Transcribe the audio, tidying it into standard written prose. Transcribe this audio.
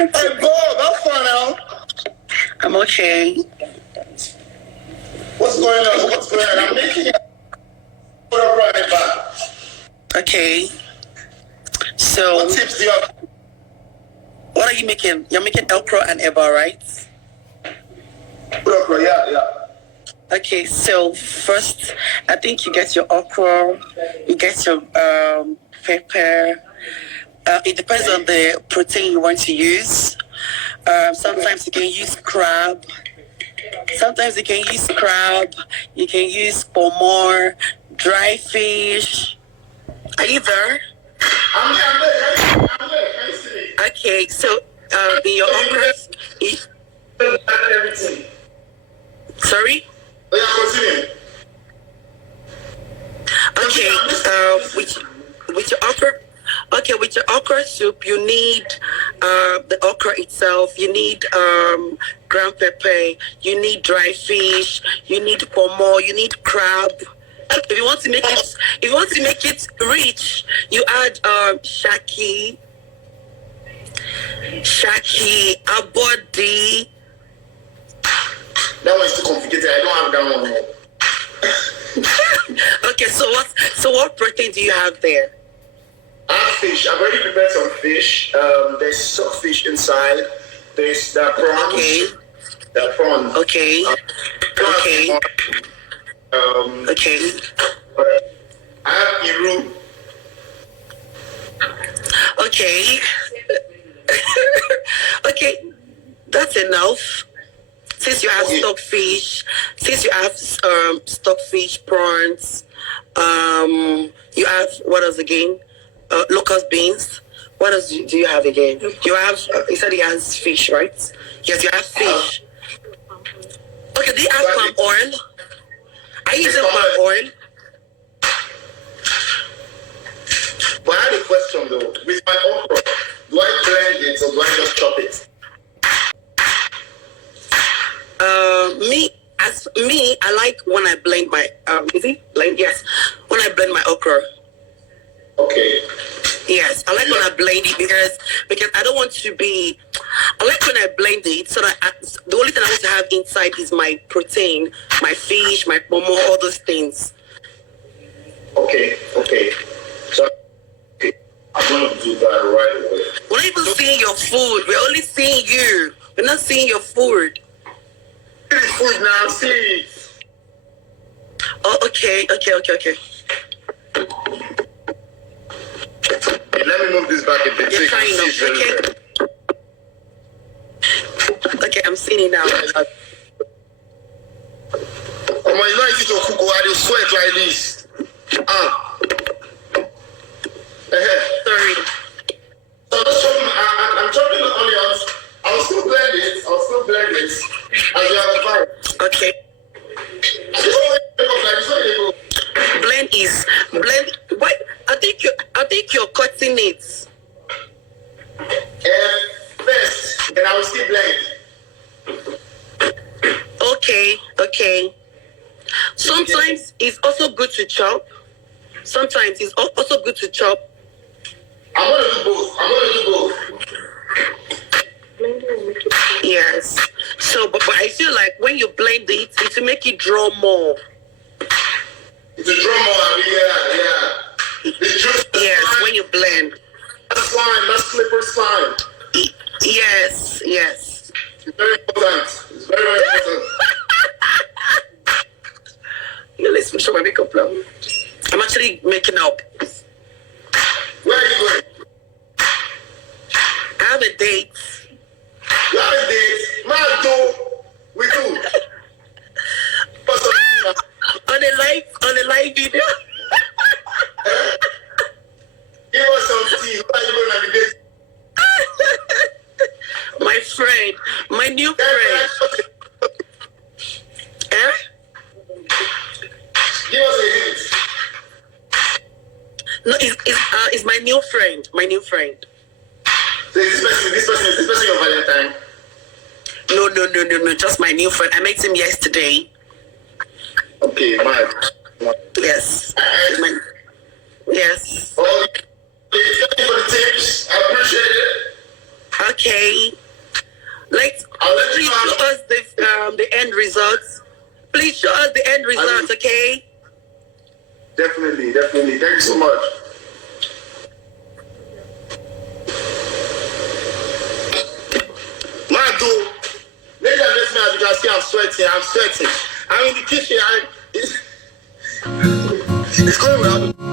Hey, Bob, how far now? I'm okay. What's going on? What's going on? I'm making it. Put up right back. Okay. So, What tips do you have? what are you making? You're making okra and eba, right? Put up right, yeah. Okay, so first, I think you get your okra, you get your pepper. It depends on the protein you want to use. Sometimes you can use crab. Sometimes you can use crab. You can use pomor, dry fish. Are you there? I'm there. Can you see me? Okay, so in your okra, Everything. sorry? Yeah, continue. Okay, with your okra. Okay, with your okra soup, you need the okra itself. You need ground pepper. You need dry fish. You need pomor. You need crab. If you want to make it rich, you add shaki, abodi. That one's too complicated. I don't have that one. Okay, so what protein do you have there? I have fish. I've already prepared some fish. There's stockfish inside. There's the prawns. Okay. The prawns. Okay. Okay. Okay. I have iru. Okay. Okay. That's enough. Since you have stockfish, prawns, you have what else again? Locust beans. What else do you have again? You have. You said he has fish, right? Yes, you have fish. Okay. Do you have palm oil? Are you using palm oil? But I had a question though. With my okra, do I blend it or do I just chop it? I like when I blend my is it blend? Yes, when I blend my okra. Okay. Yes, I like when I blend it because I don't want to be. I like when I blend it so that the only thing I want to have inside is my protein, my fish, my momo, all those things. Okay. So I'm gonna do that right away. We're not even seeing your food. We're only seeing you. We're not seeing your food. This is food now. See. Oh, okay. Hey, let me move this back a bit. You're trying to. Okay, I'm seeing it now. Oh my, it's not easy to cook. I do sweat like this. Sorry. So I'm chopping the onions. I'll still blend it. As you have advised. Okay. Blend. Wait, I think you're cutting it. First, then I will still blend. Okay. Sometimes it's also good to chop. I'm gonna do both. Yes. So, but I feel like when you blend it will make it draw more. It's a draw more, yeah. Yes, when you blend. That's slime, that's slippery slime. Yes. It's very important. Very important. You listen to my makeup now. I'm actually making up. Where are you going? I have a date. You have a date? We do. On a live video. Give us some tea. Where are you going on the date? My friend, my new friend. Give us a hint. No, it's my new friend. So this person your Valentine? No, just my new friend. I met him yesterday. Okay, man. Yes. Yes. Oh, thank you for the tips. I appreciate it. okay? I'll let you Please know. show us the end results. Please show us the end results, okay? Definitely. Thank you so much. My dude, maybe I just now you can see I'm sweating. I'm in the kitchen. It's going well.